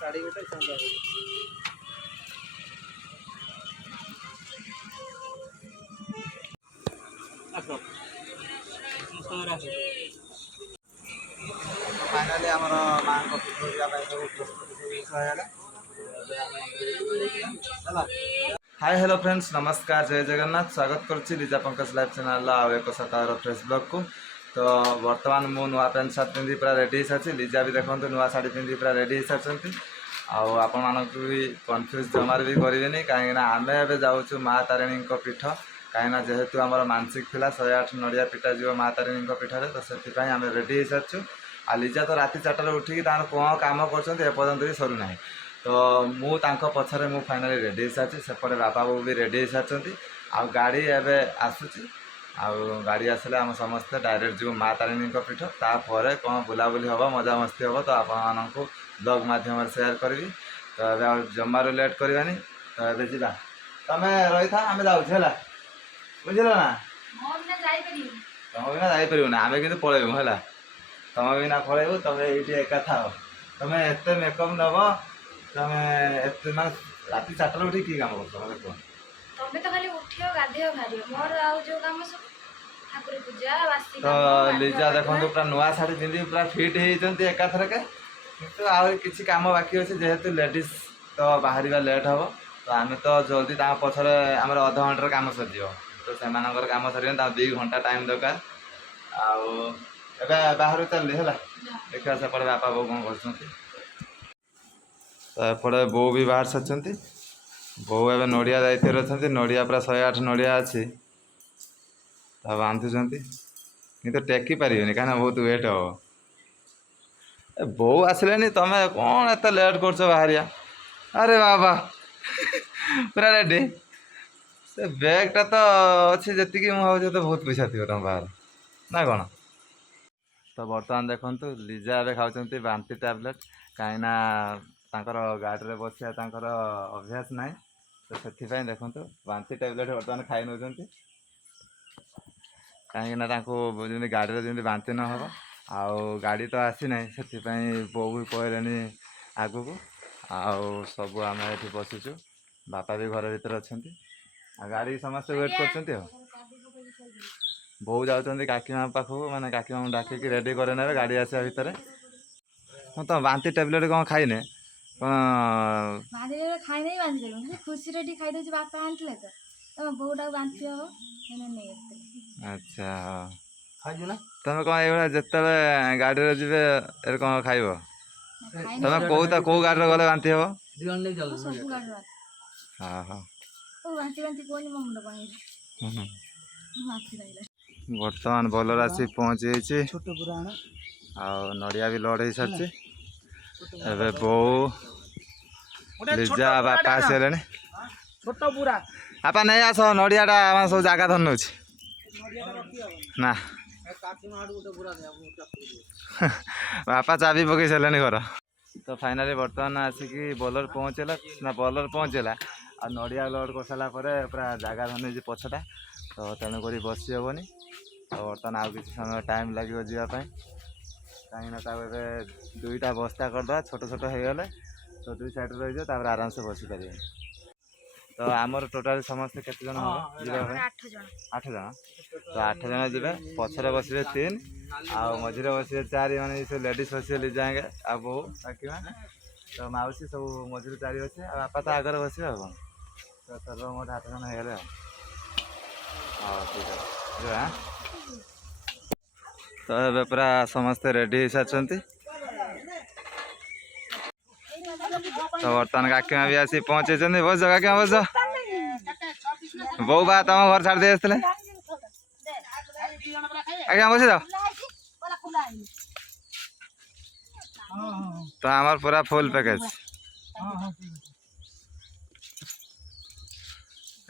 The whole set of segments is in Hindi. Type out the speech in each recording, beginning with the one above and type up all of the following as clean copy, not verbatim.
साड़ी गोटे फाइनाली आमर माँ को सब प्रस्तुति हाय हेलो फ्रेंड्स नमस्कार जय जगन्नाथ स्वागत करुच्ची लिजा पंकज लाइव चैनल आउ एक सकाळ फ्रेश ब्लॉग को। तो बर्तमान मु नुआ पैंट सार्ट पिंधि पूरा रेडी सारी लिजा भी देखते नुआ साड़ी पिंधि पूरा रेडी सारी आपण मानक भी कन्फ्यूज जमार भी करेंगे कहीं आम ए जाऊँ माँ तारिणी पीठ कहीं जेहेतु आम मानसिक थी 108 नड़िया पिटा जी माँ तारिणी पीठर तो से आम रेडी सारी आ लिजा तो राति 4 उठिकी कौन कम करपर्यंत भी सरूना तो मु पछरे मु फाइनाली रेडी सारी सेपटे बापा बो भी रेडी सारी आ गाड़ी एवं आसूची गाड़ी आसले आम समस्ते डायरेक्ट जो माँ तारिणी पीठ तापर कौन बुलाबुली हम मजा मस्ती हम तो आपण को ब्लॉग माध्यम सेयार करी तो ये जमारू लेट करवानी तो ये जा तुम रही था आम जाऊँ है बुझल ना तुम बिना जापर ना आम कि पलैबू है तुम बिना पलैबू तुम ये एका था तुम एत मेकअप नब तुम एत मैं राति 4 उठी कि काम कर तमे तो खाली उठियो गाधेयो भारियो मोर आउ जो काम सब ठाकुर पूजा वासी तो लिजा देखो पूरा नुआ शाढ़ी पिंधि पूरा फिट होती एकाथरके किंतु आउ किसी काम बाकी अच्छे जेहेतु लेडीज तो बाहर लेट हम तो आम तो जल्दी पछरे आम अध घंटे काम सर तो से काम सर 2 घंटा टाइम दरकार आए बाहर चलि है देखा सेपटे बापा बो कौन करपटे बो भी बाहर सारी बो ए नड़िया दायित्व अच्छा नड़िया पूरा 108 नड़िया अच्छी बांधुंट कि टेकी पारे कहीं बहुत वेट हम बो आसले तुम कौन एत लेट कर बाहरिया अरे बाबा पूरा रेडी से बैगटा तो अच्छी जी मुझे तो बहुत पैसा थी तुम बाहर ना कौन तो बर्तमान देखु लिजा ए खाऊँ बांति टैबलेट कहीं गाड़ी में बसिया अभ्यास ना तो से देखु बांति टैबलेट बर्तमान खाई नौ कहीं गाड़ी में जमी बांति न हो गाड़ी तो आसी ना से बो भी कहले आग को सब आम ये बसीचु बापा भी घर भर अच्छा गाड़ी समस्त वेट कर बो जाऊँ काकी माँ पाखु माने काकी माँ डाकिकी रेडी करे ना गाड़ी आसा भितर हाँ तो बांति टैबलेट कौन खाइने खाई नहीं बांधि खुशी रेडी खाई दे बापा आनते तो तुम बोटा बांधि हम अच्छा तुम कौन ये जिते गाड़ी जी कौन खाइब तुम कौ गाड़ी गले बांति हम हाँ हाँ बर्तमान बोलर आसी पहुँची नड़िया भी लोड हो सारी एबे बो लिजा बापा आसले आपा नहीं आस नड़ियाटा सब जगह धर नौ ना बापा चाबी पकई सारे घर तो फाइनाली बर्तमान आसिकी बोलर पहुँचला ना बोलर पहुँचला आ नड़िया लोड कर सारापर पूरा जगह धर पछटा तो तेणुक बस हेनी तो बर्तमान आउ कि समय टाइम लगे जावाई कहीं 2टा बस्ता करदे छोट छोट हो गले तो 2 साइड रही जाए आराम से बसी पारे तो आमर टोटाल समस्ते केते जन हम 8 जन तो 8 जन जी पछरे बसवे 3 आ मझे बसवे 4 माने सब लेडीज बसवे ले जाएंगे आ बो काकी मां तो माउसी सब मझे 4 बसे आ बापा तो आगे बसवे कौन तो सर्व मोट 8 जन हो गले हाँ ठीक है तो ये पूरा समस्ते रेडी हो सारी तो बर्तमान काकी माँ भी आसी पहुँचे बस काकी माँ बस बो बा तुम घर छाड़ दे आज्ञा बस जाओ तो आमर पूरा फुल पैकेज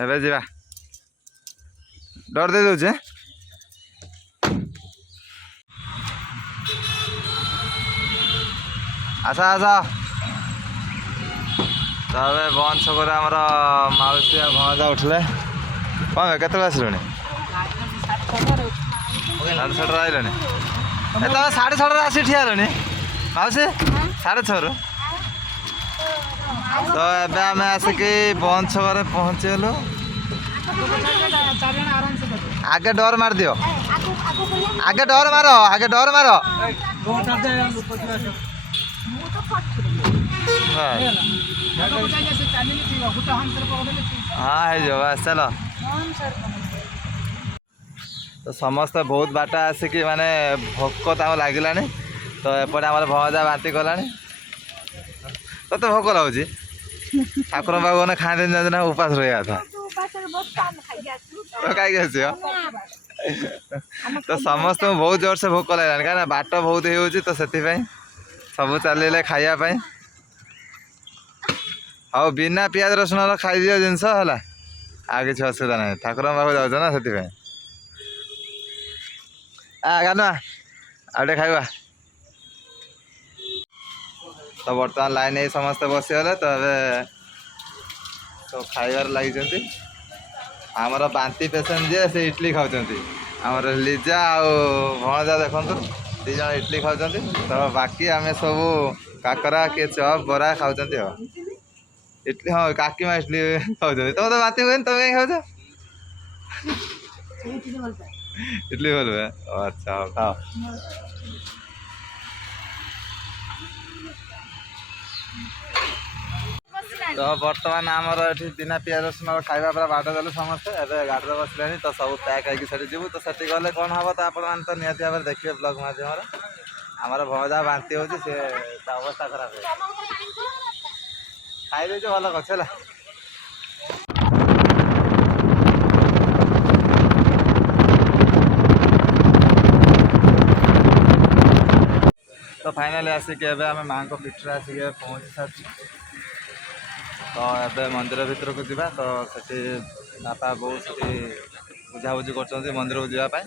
एबे जीवा डर दे दूचे आसा आसा तब बंद छकर आमर माउसी भणजा उठले कौन के आसलुनि 6:30 आइल तुम 6:30 आसी ठिया माउसी 6:30 तो एबे आम आसिक बंद छक पहुँचीगलु आगे डोर मार दियो आगे डोर मारो हाँ है जो बस चलो तो समस्त बहुत बाट आसिक माने भोक लगे तो एपटे आम भजा बांती कला तो भोक लगुच ठाकुर बाबू ने खाते ना उपास रहा था तो कहीं तो समस्त बहुत जोर से भोक लगे कहीं बाट बहुत हो तो से सब चलिए खायापी हाँ बिना पियाज रसुण खाई दियो जिनस है आ किसी असुविधा ना ठाकुर पाक जाऊँ ना से गानुआ आटे खाइबा तो बर्तमान लाइन ही समस्ते बसीगले तो सब खाइबार लगी आमर बांती पेसेंट जे से इडली खाऊँ आमर लिजा आ भणजा देखु दीज इडली खाऊँ तो बाकी आम सब काकरा किए चप बरा खाऊँ इडली हाँ काकी माँ इडली खाऊँ तुम तो बांती हुए तुम कहीं खाऊ इडली भल हुए अच्छा हाँ खाओ तो बर्तमान आमर ये बिना पियाज रसुण खाଇବା पूरा बाट देलु समस्ते एवं गाड़ी बसले तो सब पैक होगी जीव तो से गले कौन हम तो आप तो निहती भाव देखिए ब्लॉग मध्यम आमर भजा बांती हो अवस्था खराब है खाई दे भल कछ है तो फाइनाली आसिक आम माँ को पीठरे आसिक पहुँची सारी तो ये मंदिर भितर को जावा तो से बापा बो से बुझाबुझी कर मंदिर को जावाई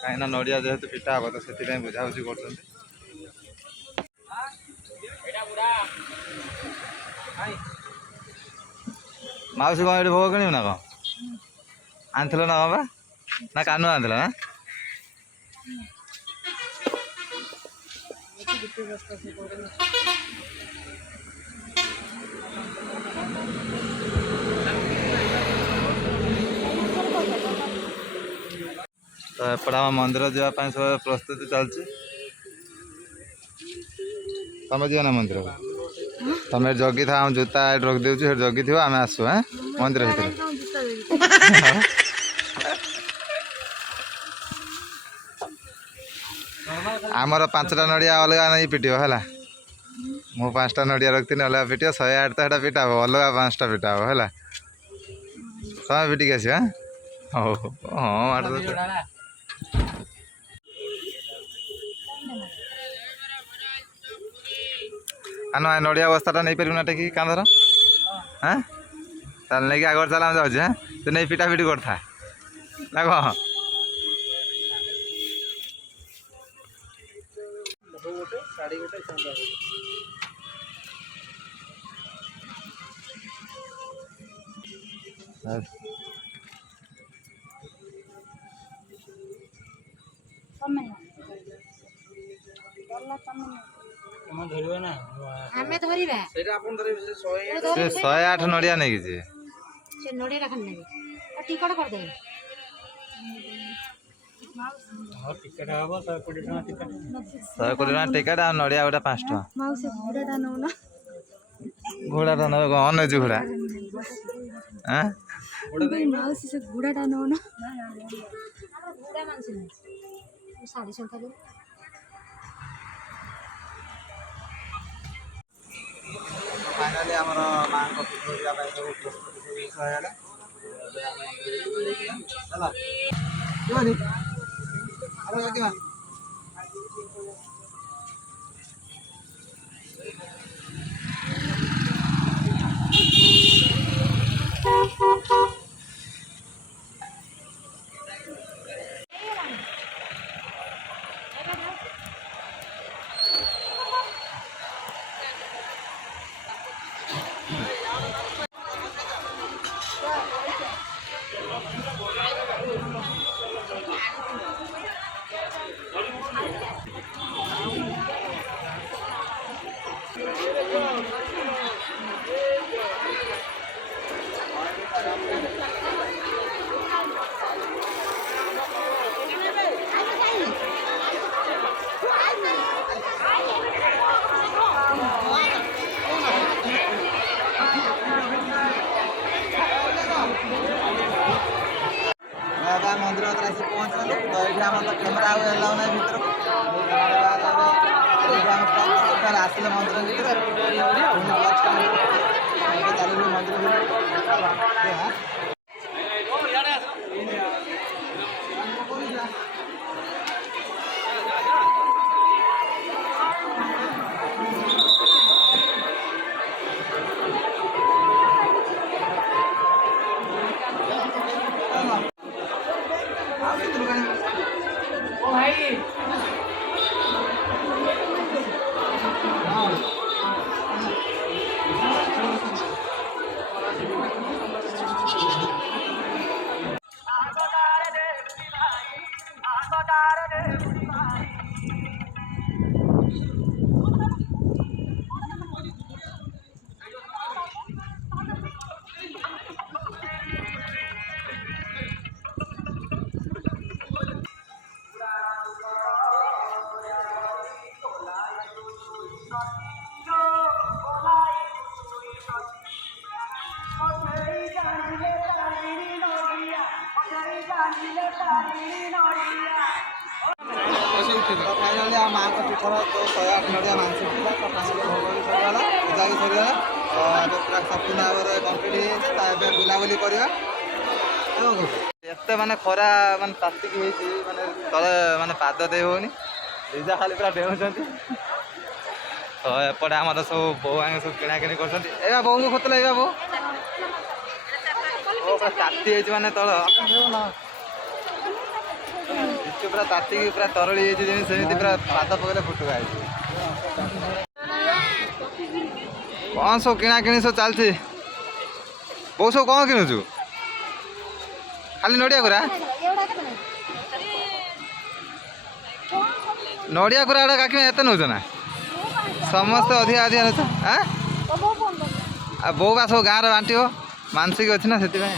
कहीं नड़िया जेहेतु पिठा हम तो से बुझाबुझी कर माउसी कौन ये भोग किणव ना कौन आनल ना कौन ना कानू आनल ना तो एपटे आम मंदिर जावाई सब प्रस्तुति चलती तुम जीव ना मंदिर को तुम जगी था आम जूता रख दे जगी थी आम आसु हाँ मंदिर भर आमर 5टा नड़िया अलग नहीं पिटो है मु 5टा नड़िया रखी अलग पिट 108 तो यहाँ पिटा अलग 5टा पिटा है तुम पिटिक आस हाँ हाँ आनो नड़िया बस्ताटा नहीं पार ना टेक कांधर हाँ ताल नहीं आगर चल जाऊँ हाँ तू नहीं पिटा पिटी कर ना कह ଆମେ ଧରିବା ସେଇଟା ଆପଣ ଧରିବେ 108 ନଡ଼ିଆ ନେଇକି ଯିବେ ସେ ନଡ଼ିଆ ଖାଲି ନେବେ ଆଉ ଟିକଟ କରିଦେବେ हाँ टिकट हम 120 टका टिकट 120 टका टिकट आ नड़िया गोटा 5 टका माउसी घोड़ाटा नौना घोड़ाटा नब कौन नेजु घोड़ा हाँ माउसी से घोड़ाटा नौना घोड़ा मानसी नहीं साड़ी संख्या दे फाइनाली आमर माँ को पूजा सब प्रस्तुति जिनस है ଆଉ ଏଲାଉ ନାହିଁ ଭିତରକୁ ଆସିଲେ ମନ୍ଦିର ଭିତରେ ଚାଲିଲୁ ମନ୍ଦିର ଭିତରେ फाइनाली आ माँ को पीठर जो 108 नड़िया मानसिक था तो फाइनाली भोग भी सरीगला पूजा भी सरीगला तो ଏବେ ପୁରା ସମ୍ପୂର୍ଣ୍ଣ ଭାବରେ କମ୍ପ୍ଲିଟ୍ ହେଇଯାଇଛି ତ ଏବେ ବୁଲାବୁଲି କରିବା ଏତେ ମାନେ ଖରା ମାନେ ତାତିକି ହେଇଛି ମାନେ ତଳେ ମାନେ ପାଦ ଦେଇ ହେଉନି ଲିଜା ଖାଲି ପୁରା ଡେଉଁଛନ୍ତି ତ ଏପଟେ ଆମର ସବୁ ବୋଉ ଆଗେ ସବୁ କିଣାକିଣି କରୁଛନ୍ତି ଏ ବା ବୋଉଙ୍କୁ ଖୋତଲେ ଏ ବା ବୋଉ ଓ ପୁରା ତାତି ହେଇଛି ମାନେ ତଳ ପୁରା ତାତିକି ପୁରା ତରଳି ହେଇଛି ଯେମିତି ସେମିତି ପୁରା ପାଦ ପକେଇଲେ ଫୁଟୁକା ହେଇଛି କ'ଣ ସବୁ କିଣାକିଣି ସବୁ ଚାଲିଛି ବୋଉ ସବୁ କ'ଣ କିଣୁଛୁ ଖାଲି ନଡ଼ିଆ କୋରା ନଡ଼ିଆ କୋରା ଏଇଟା କାକି ଏତେ ନେଉଛ ନା ସମସ୍ତେ ଅଧିକା ଅଧିକା ନେଉଛ ଆଁ ଆଉ ବୋଉ ବା ସବୁ ଗାଁରେ ବାଣ୍ଟିବ ମାନସିକ ଅଛି ନା ସେଥିପାଇଁ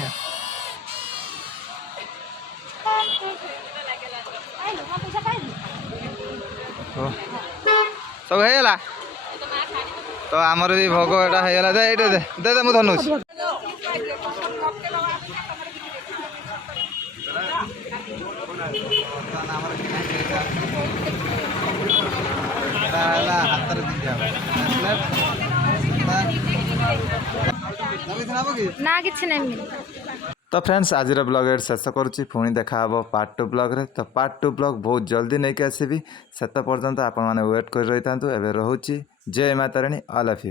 ସବୁ ହେଇଗଲା ତ ଆମର ବି ଭୋଗ ଏଇଟା ହେଇଗଲା ଦେ ଏଇଟା ଦେ ଦେ ଦେ ମୁଁ ଧନୁଛି ହାତରେ ନା କିଛି ନାହିଁ तो फ्रेंड्स आज ब्लॉग एड शेष करुच्ची पुणी देखा पार्ट 2 ब्लॉग रे तो पार्ट 2 ब्लॉग बहुत जल्दी नहीं आसबि से पर्यंत आपण मैंने वेट कर रही था एवं रोचे जय Mata Rani all of you.